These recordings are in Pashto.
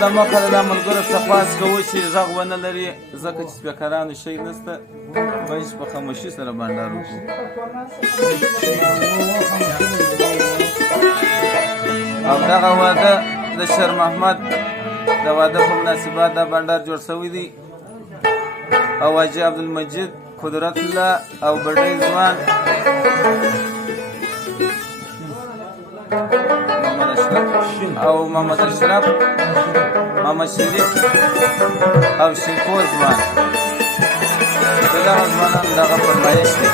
د مخه د ملګرو څخه خواست کوو چې غږ ونه لري ځکه چې سپیکرانو شی نشته باید په خاموشي سره بانډار وکړو. او دغه واده د شیر محمد د واده په مناسبت دا بانډار جوړ شوی دی او حاجي عبدالمجید قدرت الله او بډۍ ځوان او محمد اشرف محمد شریف او شینکو ځوان د دغه ځوانانو دغه فرمایش دی.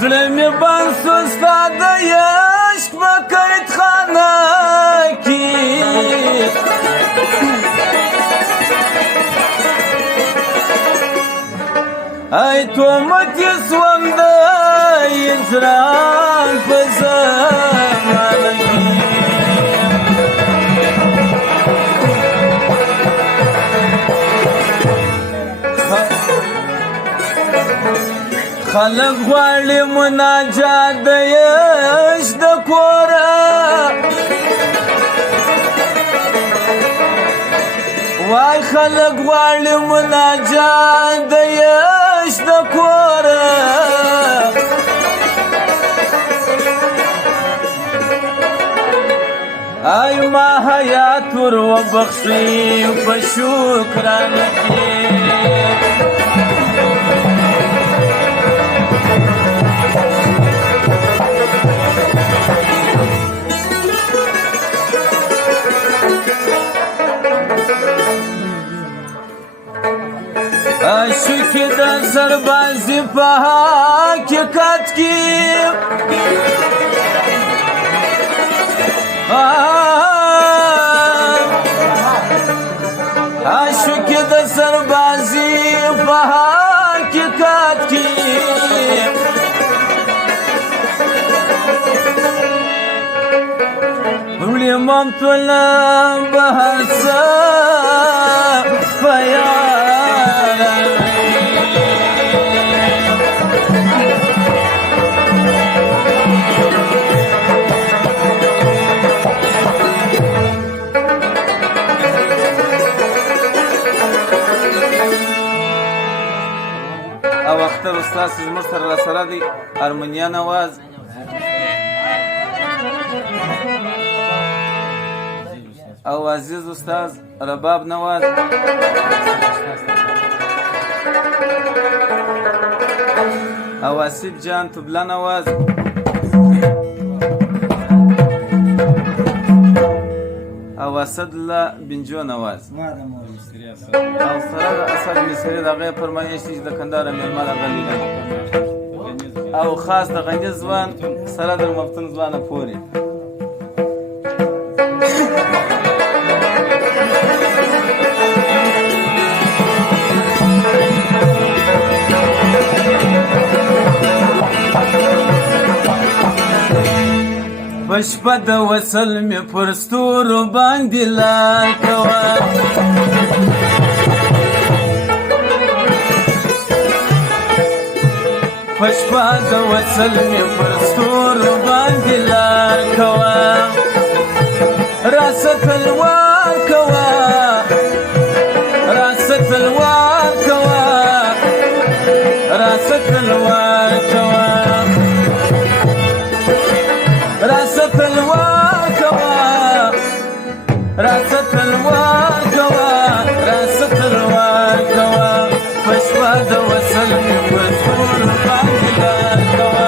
زړه مې بند سو ستا د عشق په قیدخانه کې ای تومتې سوم د هجران په زمانه کې خلق غواړي مناجات د عشق د کوره وای خلق غواړي مناجات د عشق د کوره ای ما حیات ور وبخشي په شکرانه کې عاشقی د سربازی په حقیقت کې عاشقی د سربازی په حقیقت کې وړي مم ټول بهر ستاسو زموږ سره راسره دی ارمنیان اواز او عزیز استاد رباب نواز او آصف جان طبله نواز او اسدالله بنجو نواز او سره د اسد مصري د هغې فرمایش دی چې د کندهار مېلمه راغلي او خاص د غني ځوان سره د مفتون ځوانه پورې پشپه د وصل مې پر ستورو باندې لار کوه پشپه د وصل مې پر ستورو باندې لار کوه راسه تلوار کوه راسه تلوار کوه راسه تلوار کوه راسه تلوار کوه راسه تلوار کوه راسه تلوار کوه پشپه د وصل مې پر ستورو باندې لار کوه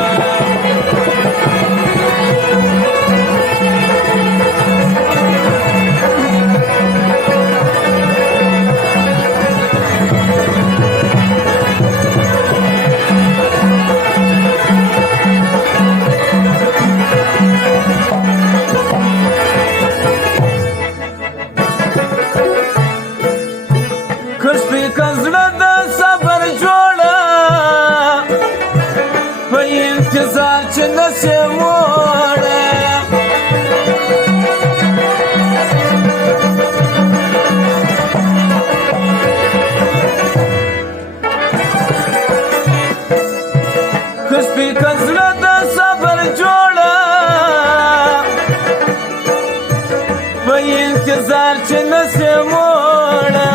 انتظار چې نسې موړه که سپي که زړه د صبر جوړه په انتظار چې نسې موړه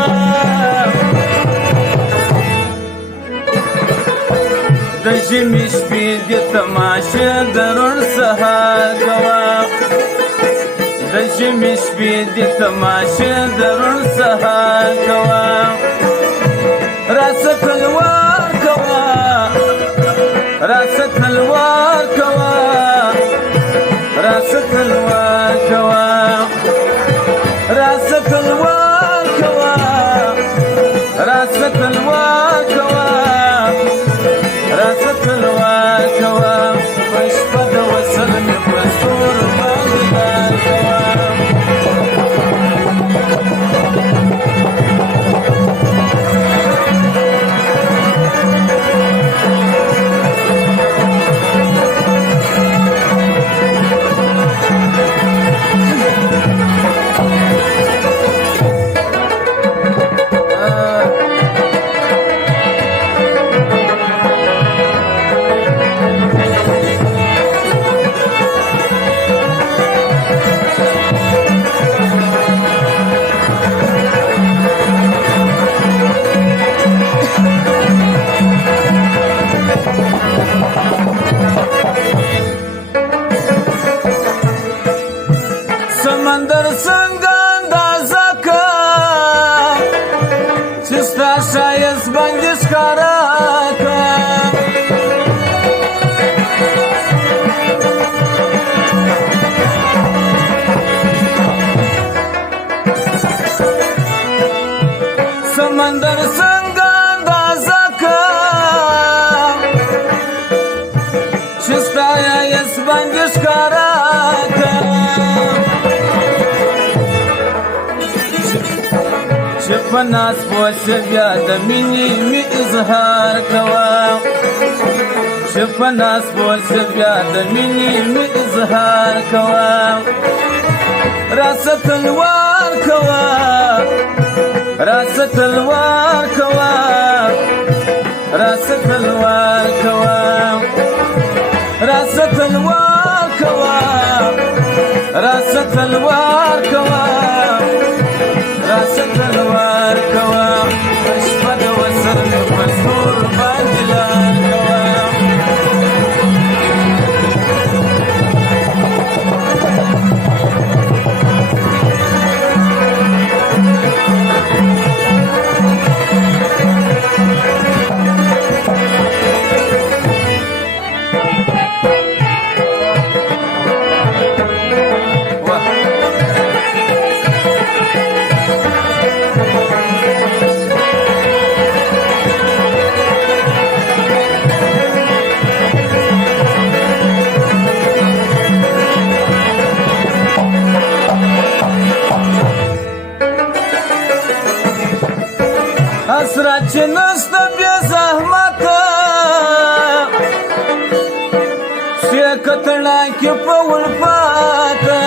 د ژمي شپې د تماشې د روڼ سهار کوه د ژمي شپې د تماشې د روڼ سهار کوه راسه تلوار کوه راسه تلوار کوه راسه تلوار کوه راسه تلوار کوه راسه تلوار کوه راسه تلوار کوه پشپه د وصل مې په ستورو باندې لار کوه سمندر څنګه اندازه که چې ستا ښایست باندې ښکاره که سمندر څنګه اندازه که چې ستا ښایست باندې ښکاره که چې په ناز پوسې بیا د مینې مې اظهار کوه چې په ناز پوسې بیا د مینې مې اظهار کوه راسه تلوار کوه راسه تلوار کوه راسه تلوار کوه راسه تلوار کوه راسه تلوار کوه راسه تلوار کوه پشپه د وصل مې په ستورو باندې لار کوه حسرت چې نسته بې زحمته پښې کتړاکې په ولفاته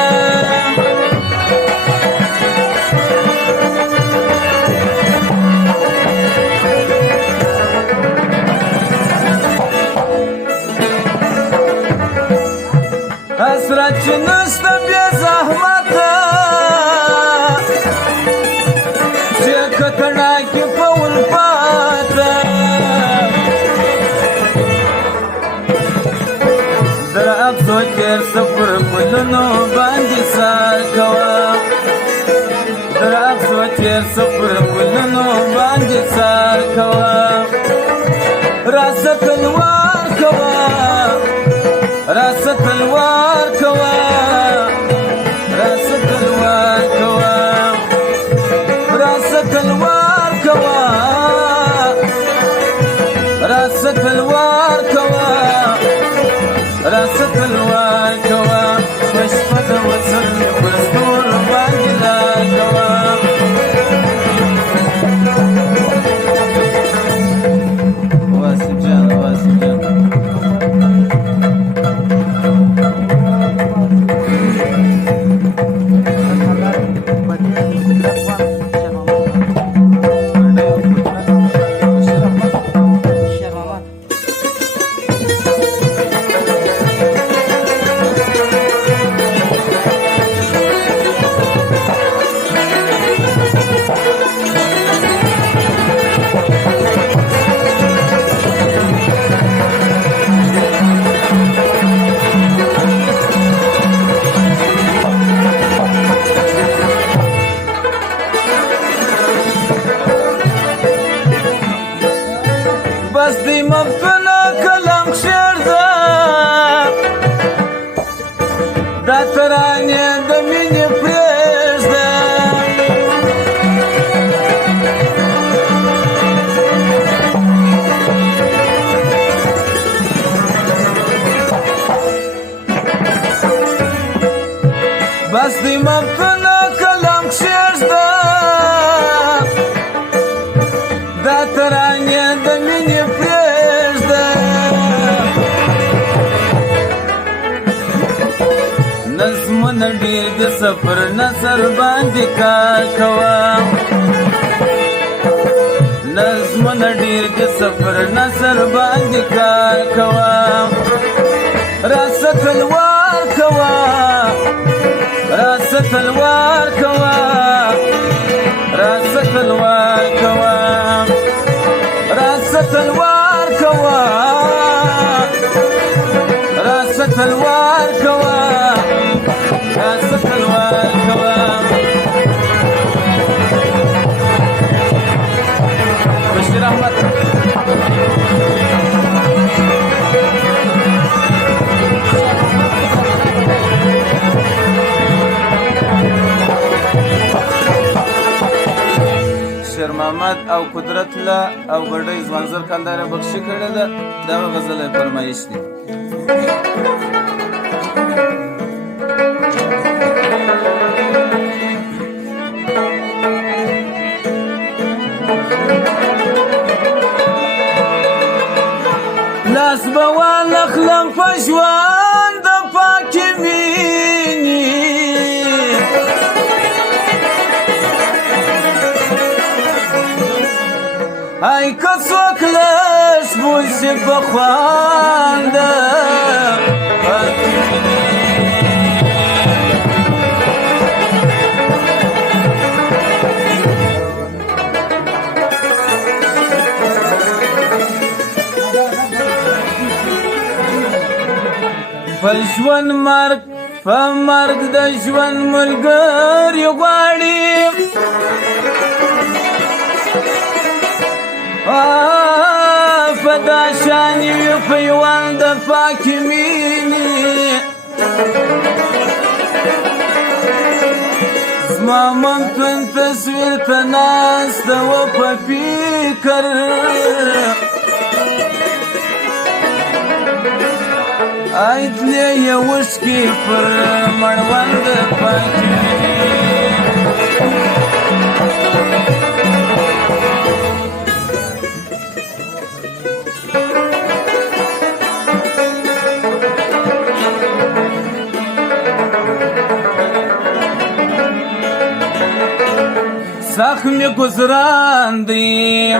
حسرت چې نسته بې زحمته پښې کتړاکې په ولفاته در افسو تېر سفر پلونو باندې سار کوه در افسو تېر سفر پلونو باندې سار کوه راسه تلوار کوه راسه تلوار کوه راسه تلوار کوه راسه تلوار کوه راسه تلوار کوه راسه تلوار کوه په شپه د وصل پر ستورو باندې لار کوه واسف جان واسف جان بس دی مفتونه کلم خشیر ده دا ترانې د مینې پرېږده بس دی مفتونه کلم خشیر ده دا ترانې د مینې پرېږده نظمونه ډېر د سفر نثر باندې کار کوه نظمونه ډېر د سفر نثر باندې کار کوه راسه تلوار کوه راسه تلوار کوه راسه تلوار کوه راسه تلوار کوه راسه تلوار کوه راسه تلوار کوه بشیر احمد شیر محمد او قدرت الله او ګډۍ ځوانزر کلدار بخشي کړې ده دا غزل فرمایش دي لاس به وانخلم په ژوند د پاکې مینې ای که څوک لږ بوسي په خوند په ژوند مرګ په مرګ د ژوند ملګري غواړي فدا شانی وی پیوند د پاکې مینې زما ممکن تصویر ته ناسته وه په فکر ایتلې یې اوښکې پر مړوند د پاکې مینې سخت می گذران دی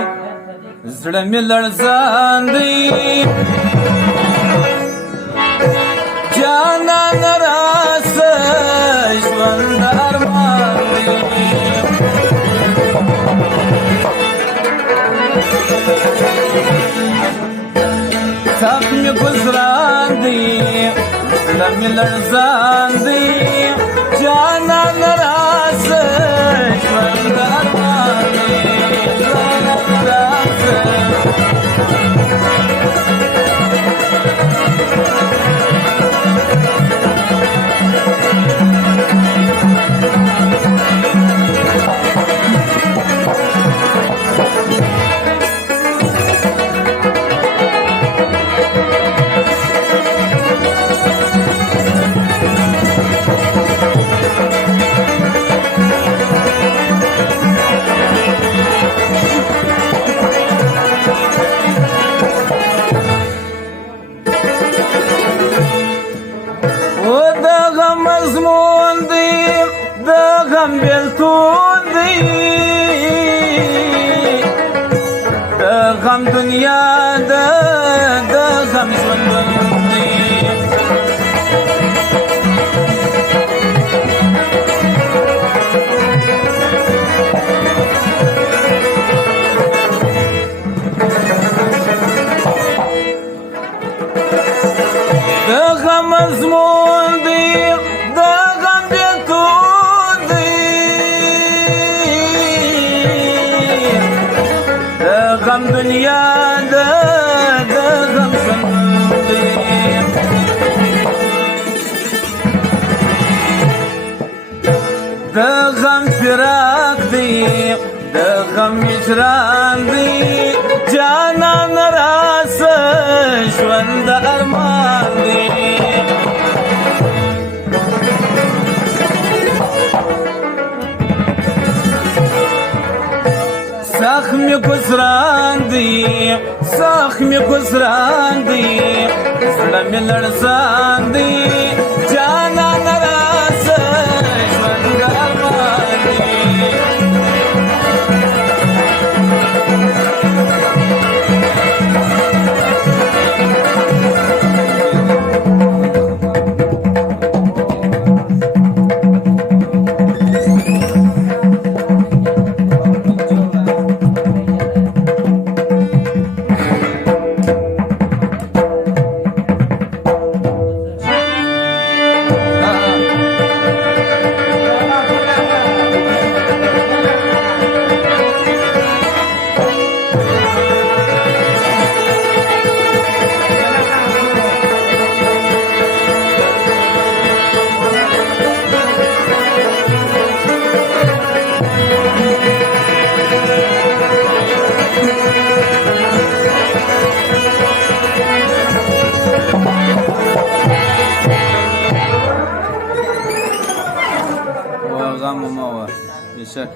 زړه می لړزان دی جانان راسه ژوند ارمان دی سخت می گذران دی زړه می لړزان دی جانان راسه ژوند ارمان دی جانان راسه مضمون دی د غم بیلتون دی د غم دنیا د غم ژوندون دی د غم مضمون دی غم دنیا د غم ژوند دی د غم فراق دی د غم هجران دی جانان راسه ژوند ارمان دی سخت می گذران دی سخت می گذران دی زړه می لړزان دی جانان راسه ژوند ارمان دی غم ما و بشک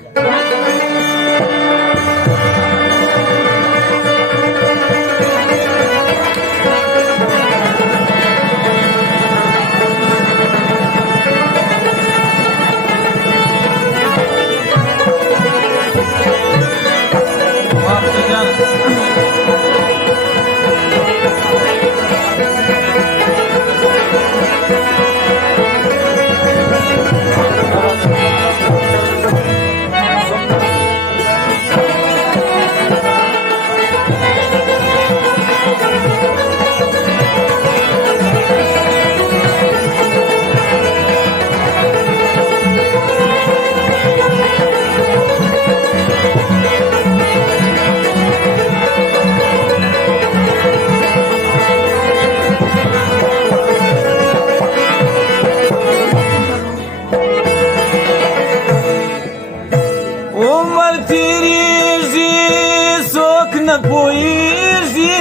نه پوهیږي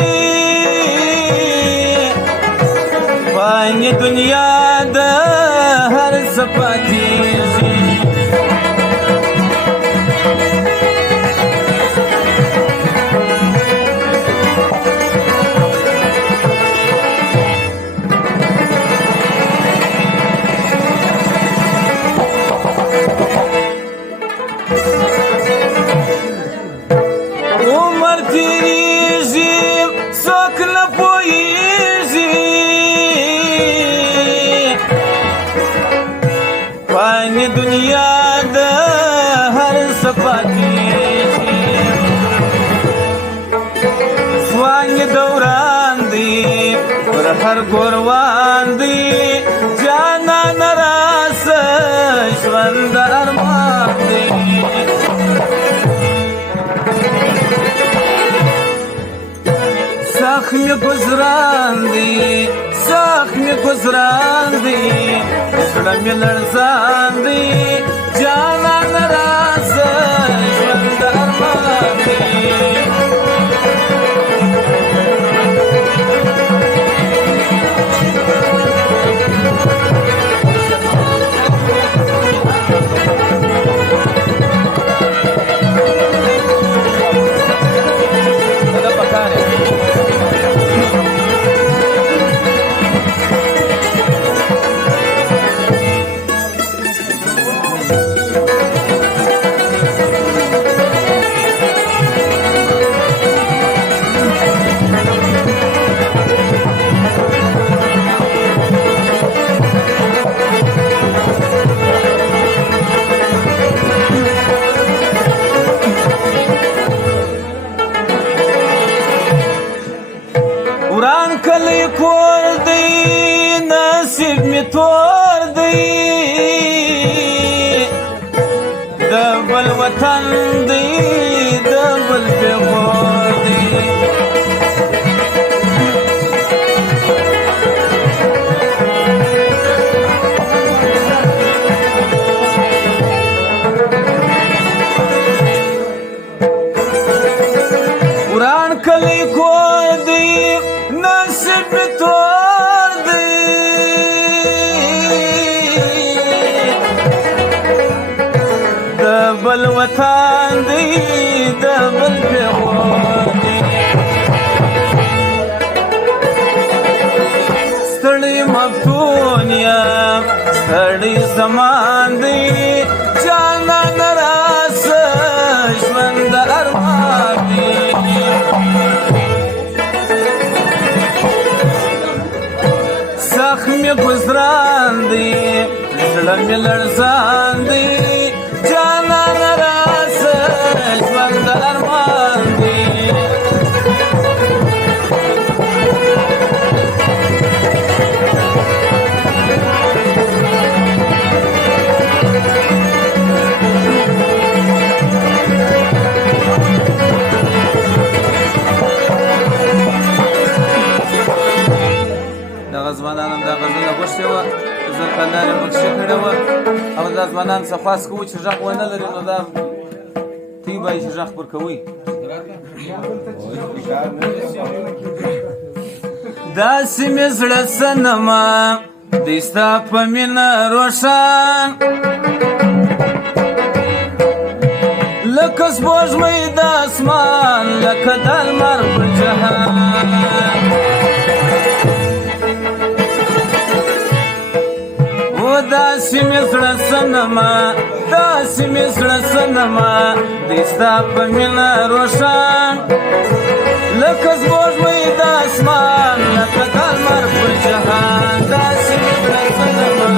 فاني دنیا د هر څه پاتېږي صفاتیږي ځوان یې دوران دی پر هر ګوروان دی جانان راسه ژوند ارمان دی زخم گزران دی زخم گزران دی زړه مې لړزان دی جانان راسه ژوند ارمان دی کلی کور دی نصیب می تور دی د بل وطن دی د بل پیغور دی وران کلی کور دی نصیب می تور دی د بل وطن دی د بل پیغور دی ستړی مفتون یم ستړی زمان دی جانان راسه ژوند ارمان دی زخم گزران دی زړه مې لړزان دی جانان راسه ژوند ارمان دی ځوانان هم دا غزله غوښتې وه زر کلدار یې پکښې کړې وه او دا ځوانان څه خواست کوو چې غږ ونه لري نو دا دوی باید چې غږ پر کوئ داسې مې زړه صنمه دی ستا په مینه روښان لکه سپوږمۍ د اسمان لکه د لمر پر جهان داسې مې زړه صنمه داسې مې زړه صنمه دی ستا په مینه روښان لکه سپوږمۍ د اسمان لکه د لمر پر جهان داسې مې زړه صنمه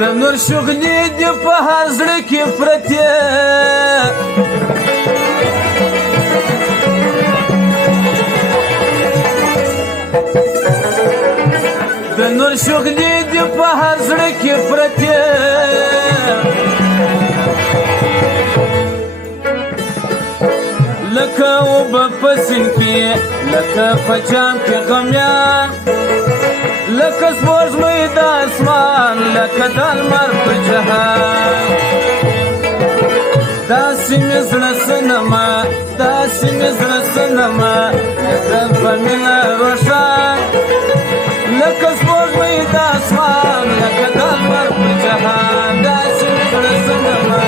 د نور شغلې دې په هر زړه کې پرتې د نور شغلې دې په هر زړه کې پرتې لکه اوبه په سیند کې لکه په جام کې غمیان لکه سپوږمۍ د اسمان لکه د لمر په جهان داسې مې زړه سنما داسې مې زړه سنما د په مینه روښان لکه سپوږمۍ د اسمان لکه د لمر په جهان داسې مې زړه سنما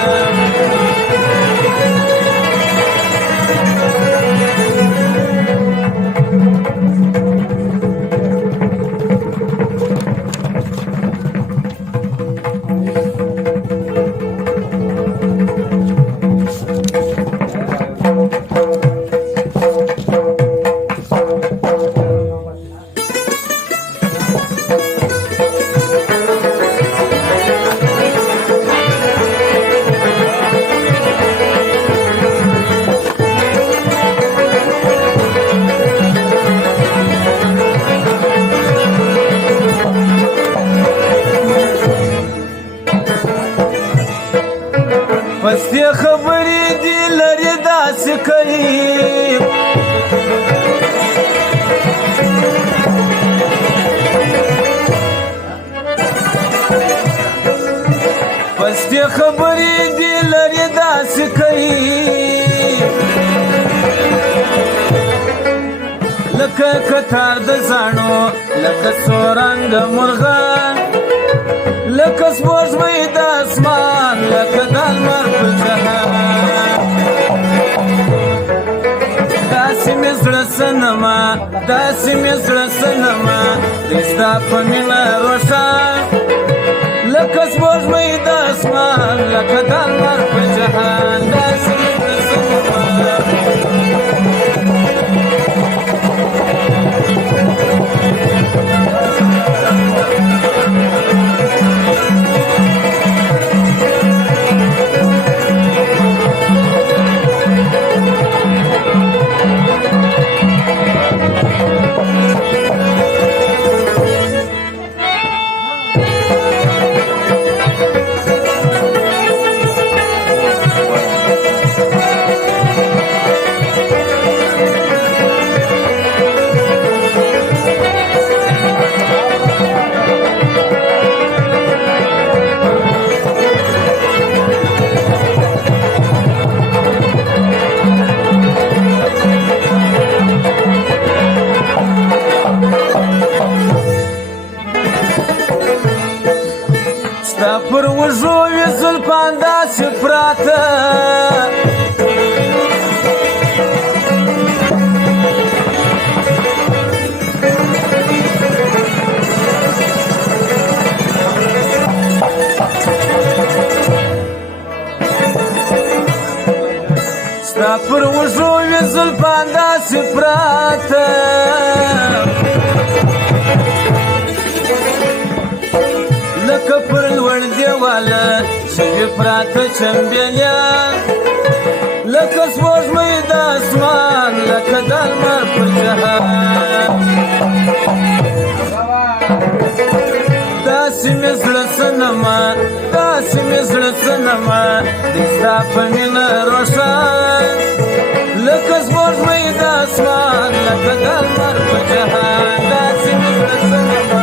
پستې خبرې دي لري داسې کوي پستې خبرې دي لري داسې کوي لکه کتار د زاڼو لکه څورنګ مرغان لکه سپوږمۍ د اسمان لکه د لمر په جهان داسې مې زړه سنما داسې مې زړه سنما دی ستا په مینه روښان لکه سپوږمۍ د اسمان لکه د لمر په جهان داسې مې زړه سنما ستا پر وږو وي زلفان داسې پراته ستا پر وږو وي زلفان داسې پراته لکه پر لوړ دیواله شوي پراته چمبیلیان لکه سپوږمۍ د اسمان لکه د لمر پر جهان داسې مې زړه سنما داسې مې زړه سنما دی ستا په مینه روښان لکه سپوږمۍ د اسمان لکه د لمر په جهان داسې مې زړه سنما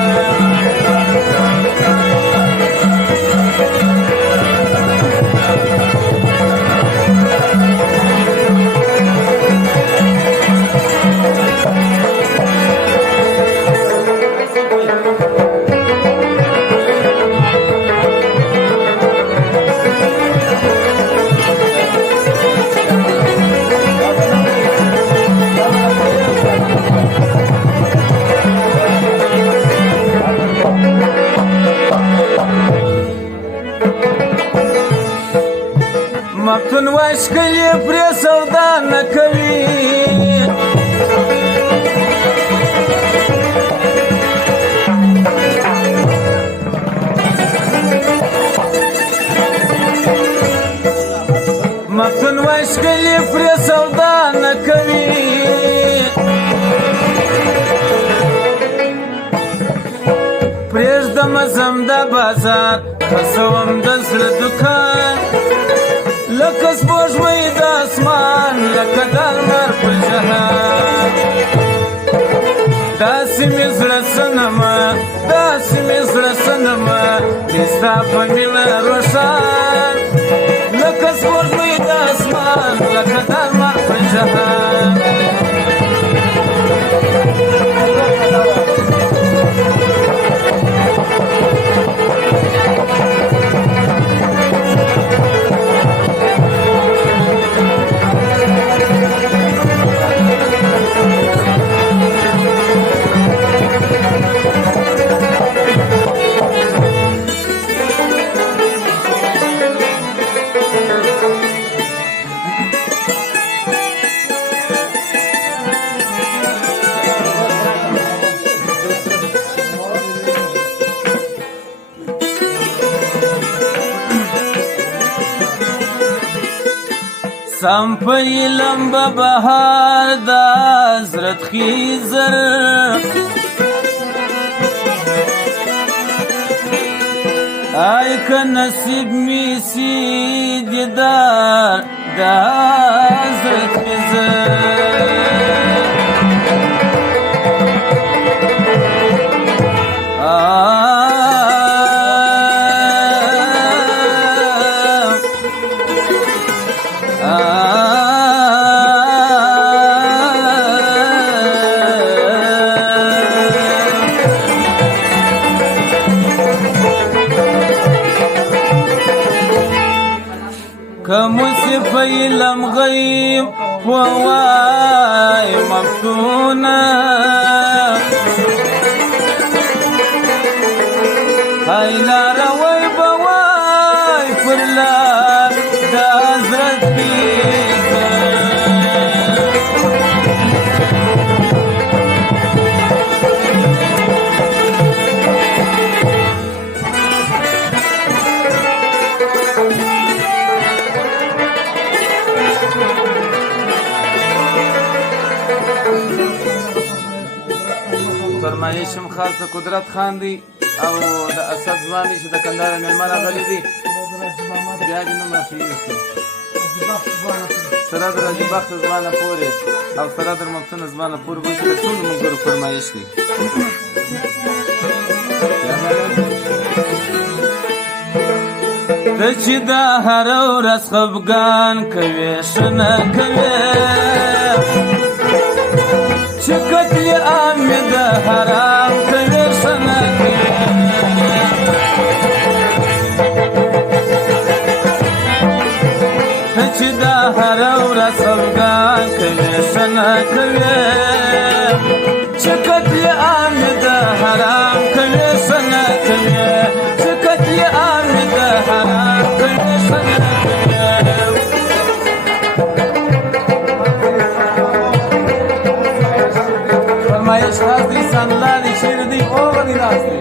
مفتون وشکلې پرې سودا نه کوي مفتون وشکلې پرې سودا نه کوي پرېږدم ځم د بازار خرڅوم د زړه دوکان لکه سپوږمۍ د اسمان لکه د لمر په جهان داسې مې زړه سنما داسې مې زړه سنما دی ستا په مینه روښان لکه سپوږمۍ د لکه د لمر په جهان سم په لمبه بهار د حضرت خیزر آی که نصیب می سی دیدار د حضرت خیزر كموسف يلم غيب وواي مفتونة هاي لا روي بواي فرلا دا حضرت فرمایشم خاص د قدرت خان دی او د اسد ځوان دی چې د کندهار مېلمه راغلی دی بیا دې نوم اخلي سره د راجي بخت ځوانه پورې او سره د مفتون ځوانه پورې به د ټولو ملګرو فرمایش دی ته چې دا هره ورځ خفګان کوې ښه نه کوې چې قتل عام د حرام کوې ښه نه کوې ته چې دا هره ورځ خفګان کوې ښه نه کوې چې قتل عام د حرام کوې ښه نه کوې چې قتل عام د حرام کوې ښه نه کوې فرمایش خاص دی انسان الله دی شیر دی او غنی راست دی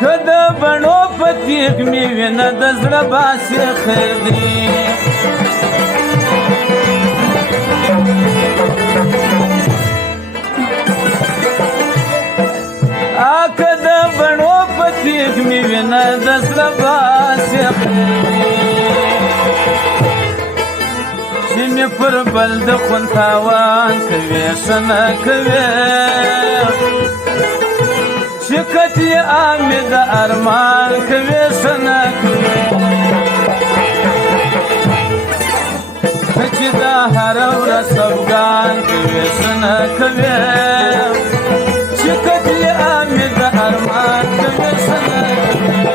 کده بڼو په تیغ مې وینه د زړه باسي خیر دی آکه د بڼو په تیغ مې وینه د زړه باسي چې مې پر بل د خون تاوان کوې ښه نه کوې چې قتل عام د ارمان کوې ښه نه کوې چې دا هره ورځ خفګان کوې ښه نه کوې چې قتل عام د ارمان کوې ښه نه کوې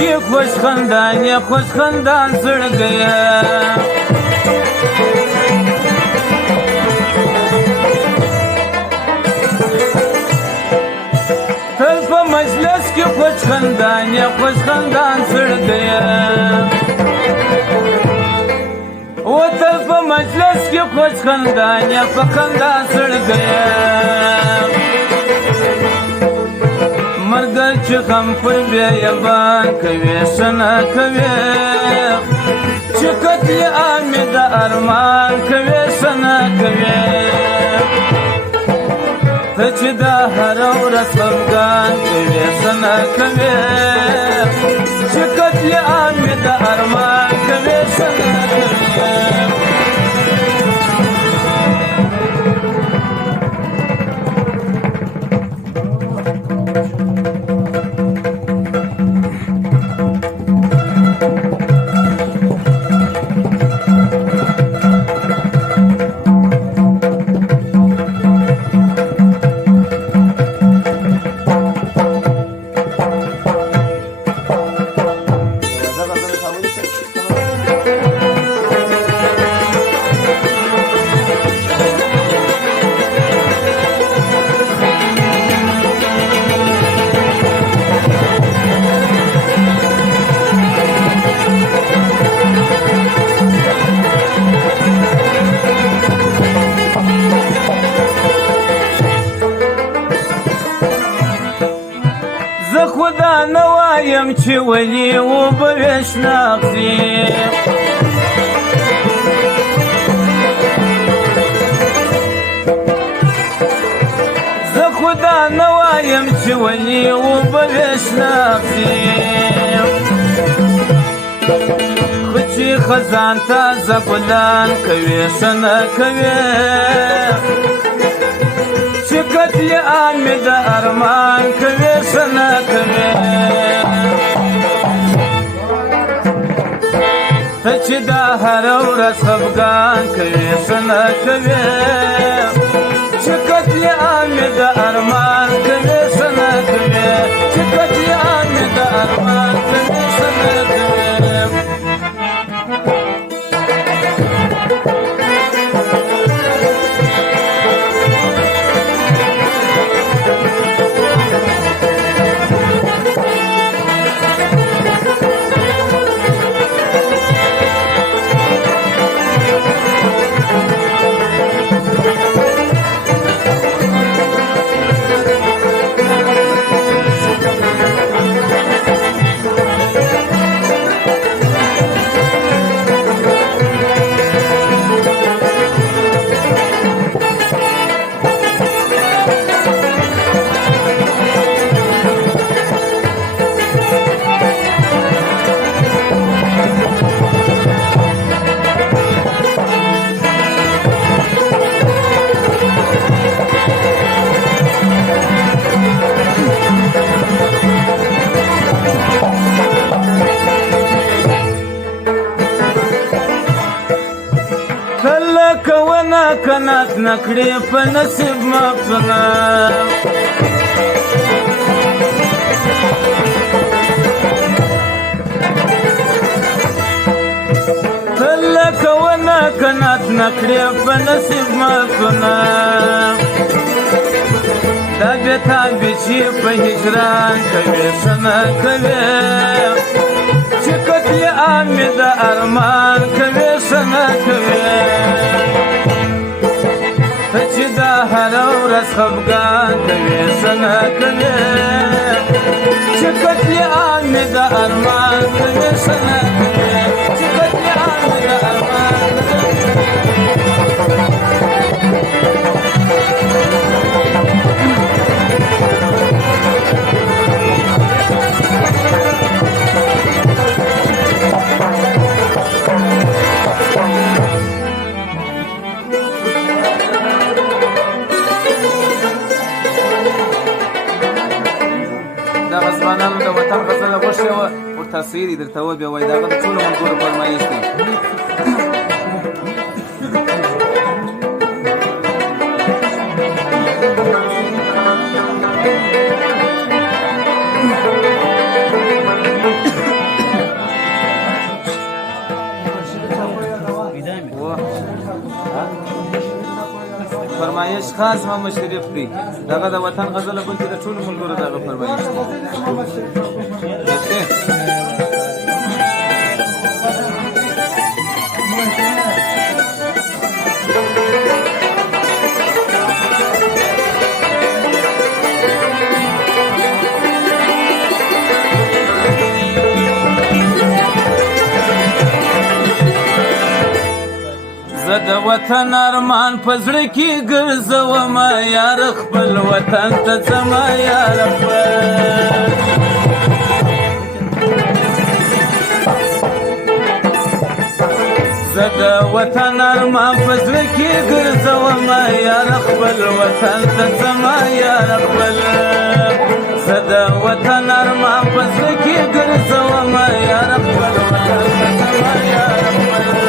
کې خوش خندان یا خوش خندان زړګی تل په مجلس کې خوش خندان یا خوش خندان زړګی و تل په مجلس کې خوش خندان یا په خندا زړګی مرګر چې غم پر بیابان کوي سنا کوي چې قتل عام د ارمان کوي سنا کوي ته چې دا هر ورځ غمګان کوي سنا کوي چې قتل عام د ارمان کوي سنا کوي خدا نوایم چې ولی و به شناختی زه خدا نوایم چې ولی و به شناختی خو چې خزان ته زګلان کوي سنا کوي چې قتل عام د ارمان کوي سنا کوي ته چې دا هر ورځ خفګان کوي سنا کوي چې قتل عام د ارمان کوي سنا کوي چې قتل عام د ارمان کوي سنا کوي کنات نکړې په نصیب مفنا کله کوونه کنات نکړې په نصیب مفنا دا بتا بچي په هجران کوي سنا کوي چې قتل عام د ارمان کوي سنا کوي چې دا هر ورځ خفګان کوي سنا کوي چې قتل عام د ارمان کوي سنا کوي چې قتل عام د ارمان د وطن غزل غوښتې وه ورته تصویر یې درته وبیا وایي د هغه د ټولو ملګرو فرمایش دی. فرمایش خاص محمد شریف دی دغه د وطن غزل بل چې د ټولو ملګرو دغه فرمایش زه د وطن ارمان په زړه کې ګرځوم یار خپل وطن ته ځم یار خپل زه د وطن ارمان په زړه کې ګرځوم یار خپل وطن ته ځم یار خپل زه د وطن ارمان په زړه کې ګرځوم یار خپل وطن ته ځم یار خپل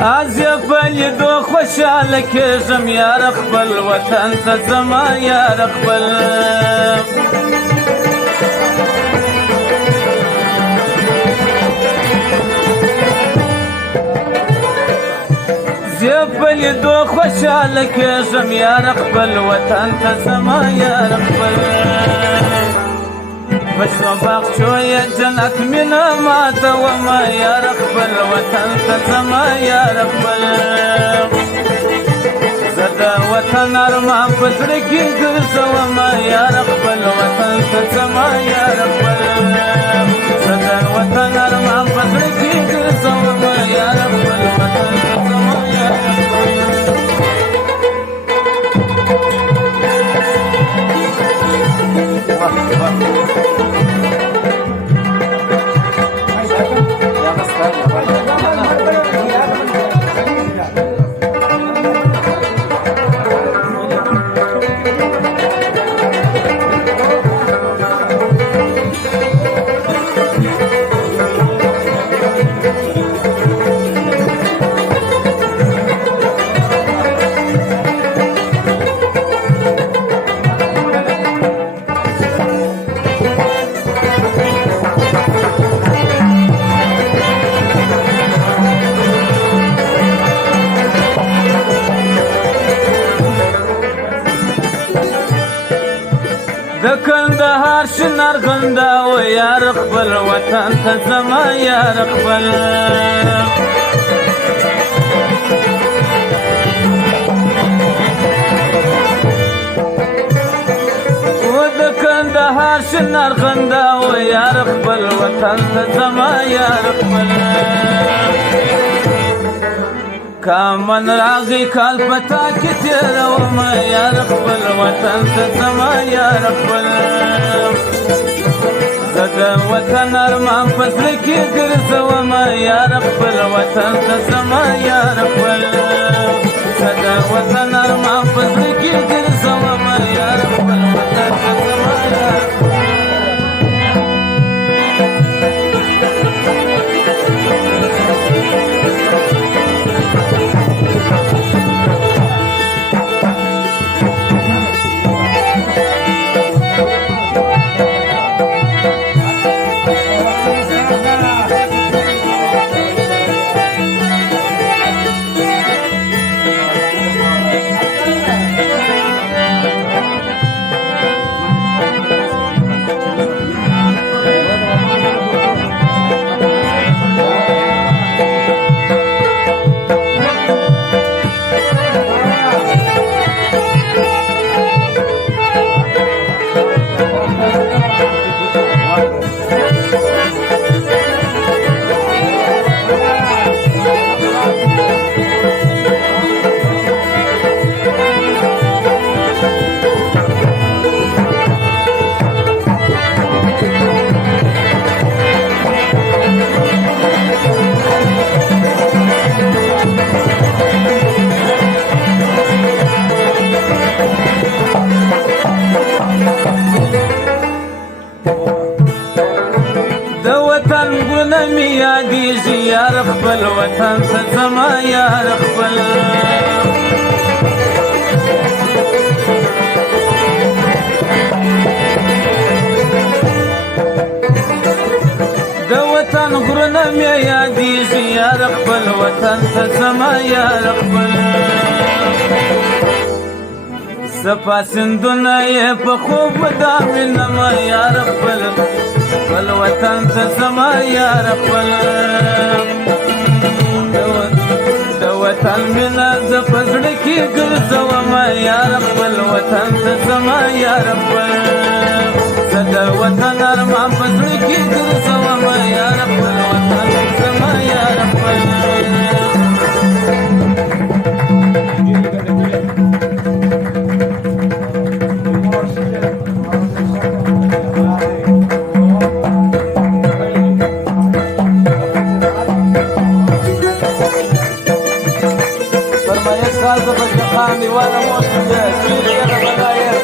از په لیدو خوشحاله کېږم یار خپل وطن ته ځم یار خپل زه په لیدو خوشحاله کېږم یار خپل وطن ته ځم یار خپل بشنو باغچو یې جنت مینه ماتوم یار خپل وطن ته ځم یار خپل زه د وطن ارمان په زړه کې ګرځوم یار خپل وطن ته ځم یار خپل زه د وطن ارمان په زړه کې ګرځوم یار خپل وطن ته ځم یار خپل د کندهار شنر غندا و یار خپل وطن ته ځم یار خپل و د کندهار شنر غندا و یار خپل وطن ته ځم یار خپل کامن راغی کال پتا کې تیروم یار خپل وطن ته ځم یار خپل زه د وطن ارمان په زړه کې ګرځوم یار خپل وطن ته ځم یار خپل زه د وطن ارمان په زړه کې ګرځوم یار خپل وطن ته ځم یار خپل خپل وطن ته زما یار خپل د وطن غرونه مې یادېږي یار خپل وطن ته زما یار خپل صفا سیندونه یې په خوب ودامینمه یار خپل خپل وطن ته زما یار خپل د وطن مینه زه په زړه کې ګرځومه یار خپل وطن ته زما یار خپل زه د وطن ارمان په زړه کې ګرځومه یار خپل وطن ته زما یار خپل دیواله موسم ده چیرې هغه بلایر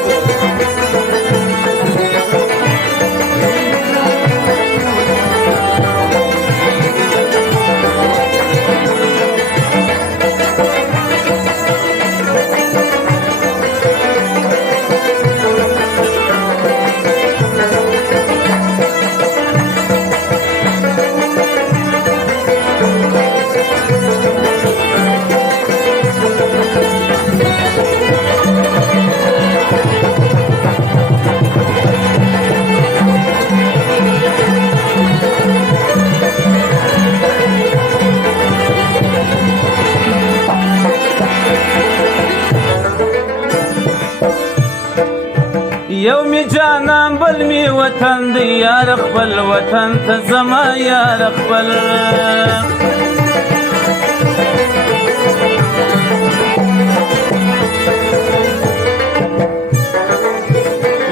یو می جانان بل می وطن دی یار خپل وطن ته زما یار خپل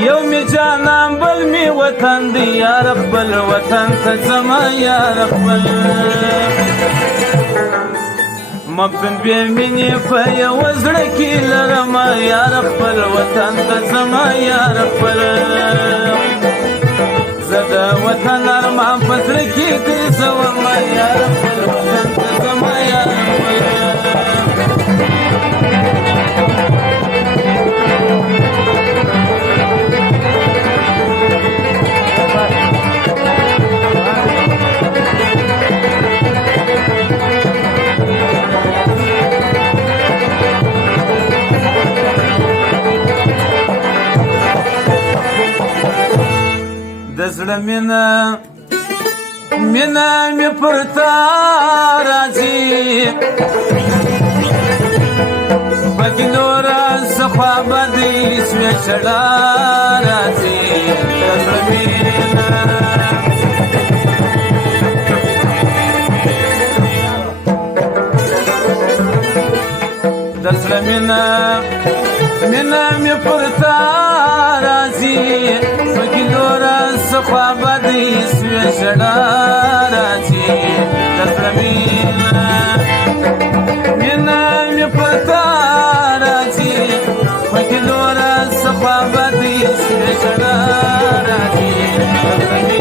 یو می جانان بل می وطن دی یار خپل وطن ته زما یار خپل مبن بې مینې په یوه زړه کې لرمه یار خپل وطن ته زما یار خپل زه د وطن ارمان په زړه کې ګرځومه یار خپل وطن ته زما یار خپل د زړه مینه مې پر تا راځي په ګیلو راځه خوا به دې سوې ژړا راځي د زړه مینه د زړه مینه مې پر تا راځي په ګیلو راځه خوا به دې سوې ژړا راځي د زړه مینه مې پر تا راځي په ګیلو راځه خوا به دې سوې ژړا راځي د زړه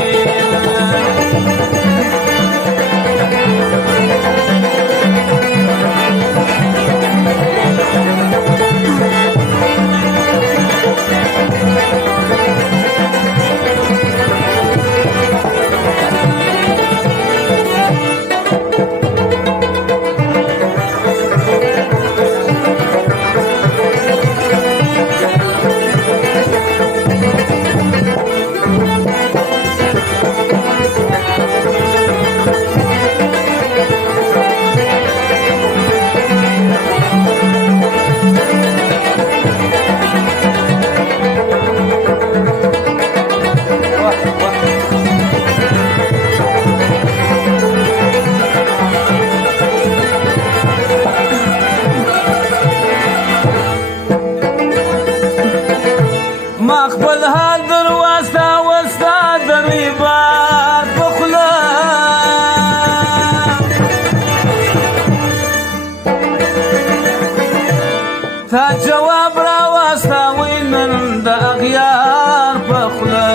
تا جواب را واستاوی نن د اغیار په خوله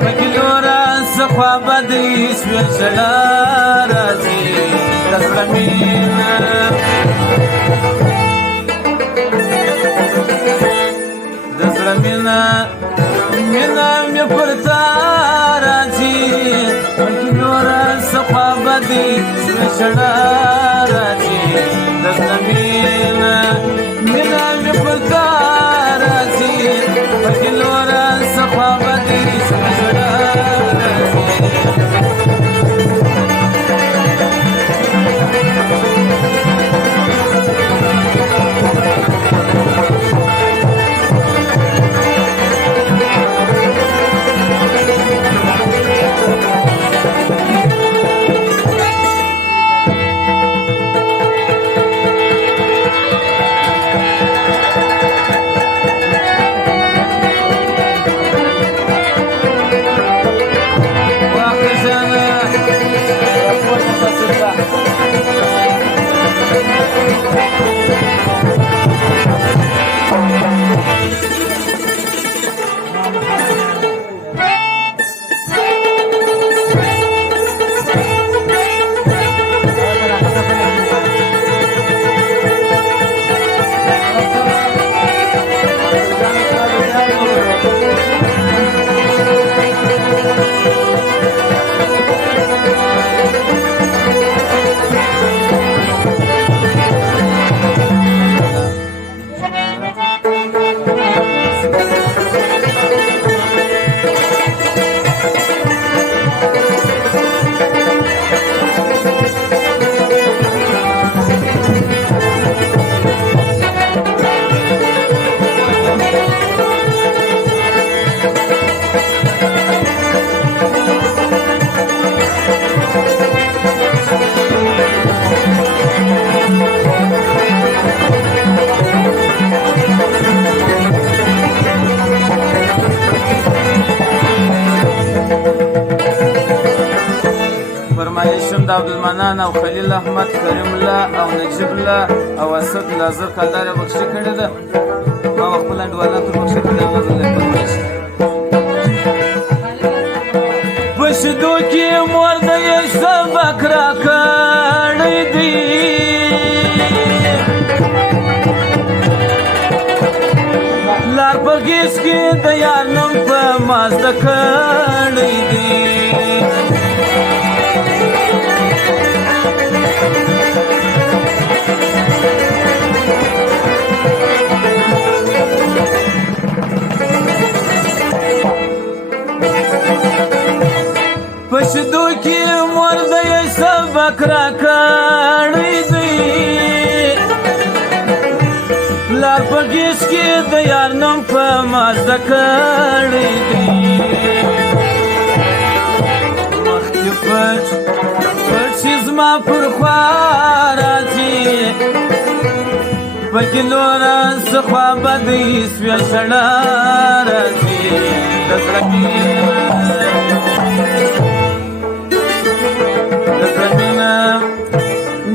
پکلو را سخوا بدی سوی شلا رازی دزر مینا دزر مینا مینا می پرتا رازی پکلو را سخوا بدی سوی شلا رازی دزر مینا مینا می پرتا رازی پکلو را سخوا بدی سوی شلا فرمایشم د عبدالمنان او خلیل احمد کریم الله او نجیب الله او اسد لازر کلدار بخشي کړې ده ما خپل انډواله تر بخشي کړې ده فرمایش پښدو کې مور د سبق را کړې دی لار پرګیس کې د یار نوم په مازد کړې دی پښدو کې مور د سبق را کړې دی لار پرګیس کې د یار نوم په مازد کړې دی وخت پټ چې زما پر خوا راځي پکلو را سخوا بدی سوی شړا راځي دزړه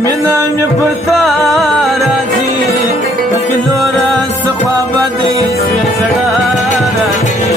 مینا می پرتا راځي پکلو را سخوا بدی سوی شړا راځي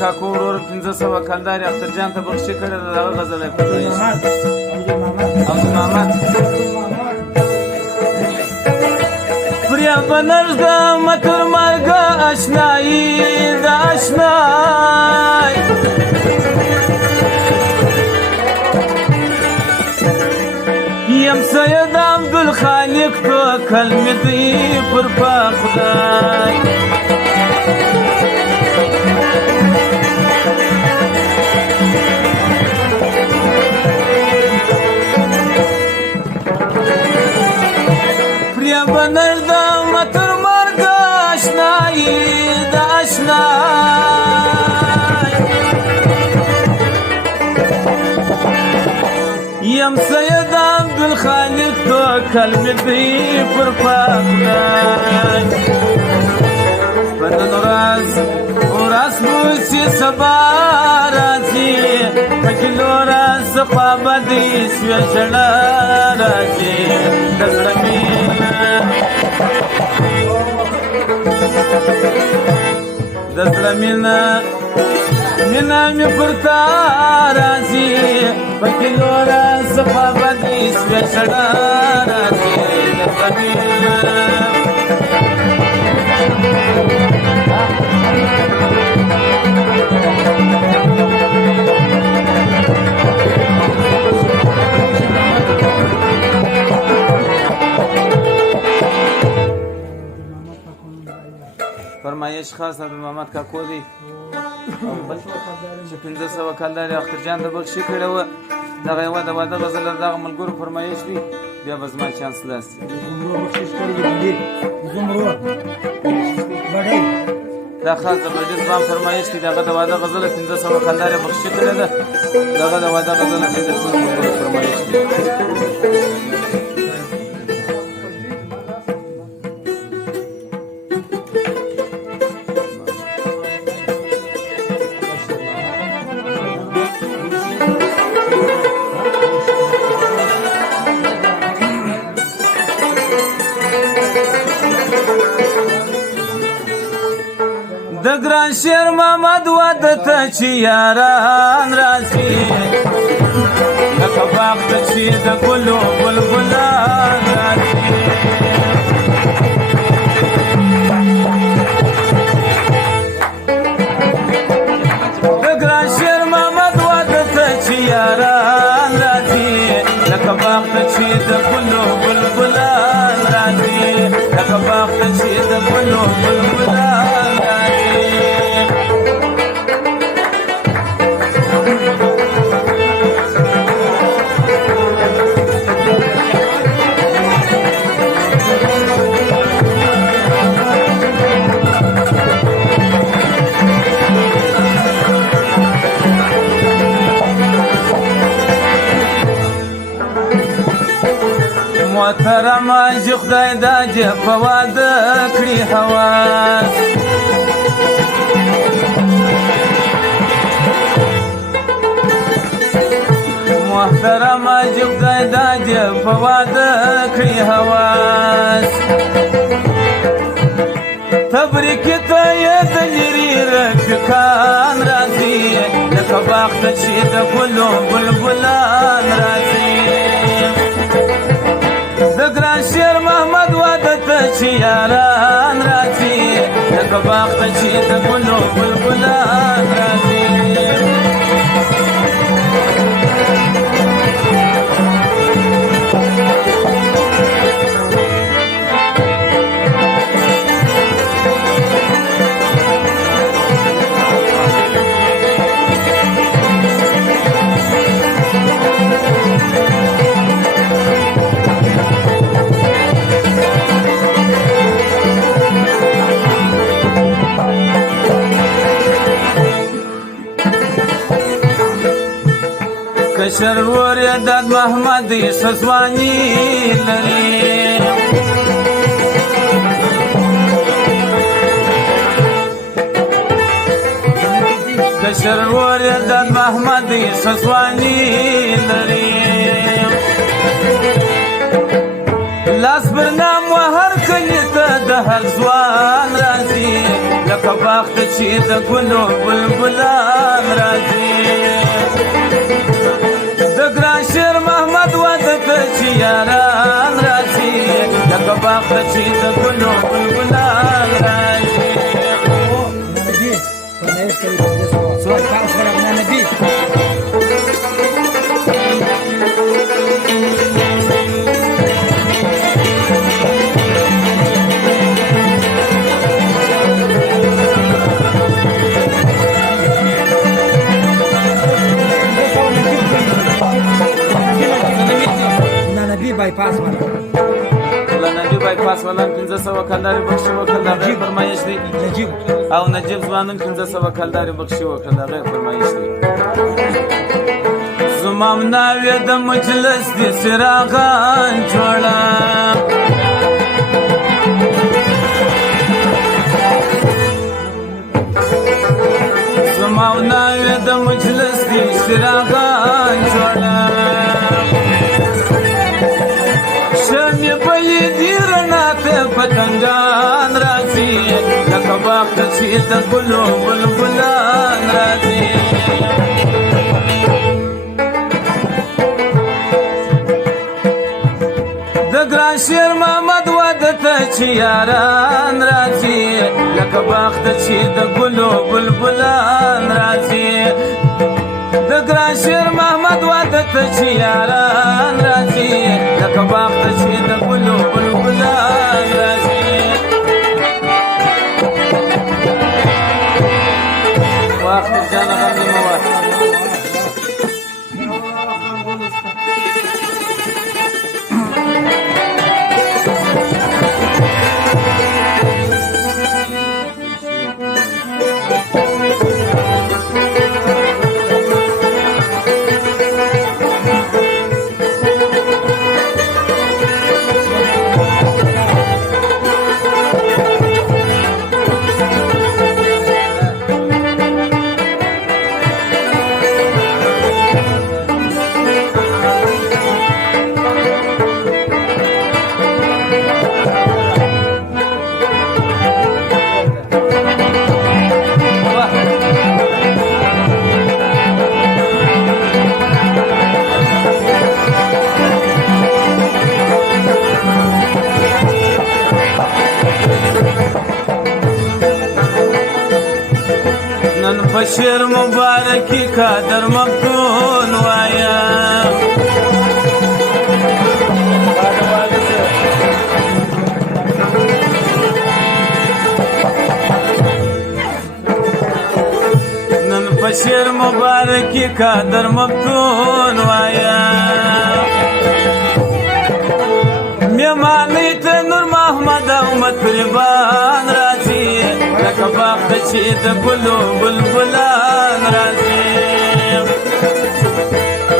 کاکو ورور 1500 کلداري اختر جان ته بخښي کړی د هغه غزل یې عبدالمحمد بیا بنږدم تر مرګه اشنایي د اشنای یم سید عبدالخالق توکل مې دی پر پاک خدای پریا بنږدم تر مرګه اشنایي د اشنای یم سید عبدالخالق توکل مې دی پر پاک خدای په نن ورځ بو چې سبا راځي په کلو ورځ خوا به دې سوې ژړا راځي د زړه مینه د زړه مینه مې پر تا راځي په کلو ورځ خوا به دې سوې ژړا راځي د زړه مینه فرمایش خاص عبد محمد کاکو دی چې 1500 کلداري اخترجان د بخشي کړی وه دغه یوه د واده غزل دغه ملګرو فرمایش دی بیا به زما چانس لاسي دا خاص د بډې ځوان فرمایش دی دغه د واده غزل 1500 کلداري بخشي کړی ده دغه د واده غزل د ټولو ملګرو فرمایش دی د ګران شیر محمد واده ته چې یاران راځي لکه باغ ته چې د ګلو بلبلان راځي د ګران شیر محمد واده ته چې یاران راځي لکه باغ ته چې د ګلو بلبلان راځي لکه باغ ته چې د ګلو بلبلان محترمه چې خدای دا جه په واده کړي حواس محترمه چې خدای دا جه په واده کړي حواس تبریکې ته یې د لرې رفیقان راځي لکه باغ ته چې د ګلو بلبلان راځي د ګران شیر محمد واده ته چې یاران راځي لکه باغ ته چې د ګلو بلبلان راځي کشر ورور یې داد محمد ښه ځواني لري کشر ورور یې داد محمد ښه ځواني لري لاس برنام و هر کلي ته د هر ځوان راځي لکه باغ ته چې د ګلو بلبلان راځي د ګران شیر محمد واده ته چې یاران راځي لکه باغ ته چې د ګلو بلبلان راځي نبی فرمایش کوي سوال تاسو سره نبی بایپاس والا نجیب بایپاس والا 1500 کلداري بخښي وکړه دا غیر فرمایش دی او نجیب ځوانان 1500 کلداري بخښي وکړه دا غیر فرمایش دی زما مناوی د مجلس دی سراغان جوړه زما مناوی د مجلس دی سراغان جوړه شمی بلی دیرنا ته پتنگان راځي لکه باغ ته چې د ګلو بلبلان راځي د ګران شیر محمد واده ته چې یاران راځي لکه باغ ته چې د ګلو بلبلان راځي د ګران شیر محمد واده ته چې یاران راځي لکه باغ ته چې د ګلو بلبلان راځي وخت جانه غم مه واخله نن بشیر مبارکی قادر مفتون وایم نن بشیر مبارکی قادر مفتون وایم میمانی ته نور محمد او مطربان راځي لکه باغ ته چې د ګلو بلبلان راځي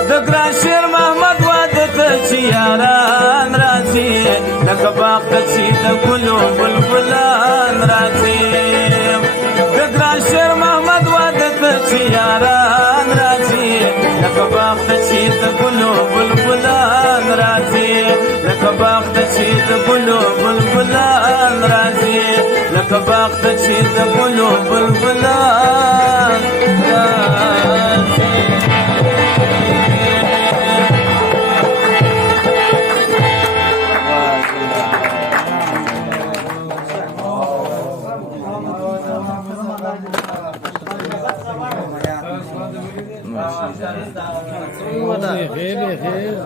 د ګران شیر محمد واده ته چې یاران راځي لکه باغ ته چې د ګلو بلبلان راځي د ګران شیر محمد واده ته چې یاران راځي لکه باغ ته چې د ګلو بلبلان راځي لکه باغ ته چې د ګلو بلبلان راځي لکه باغ ته چې د ګلو بلبلان راځي خیر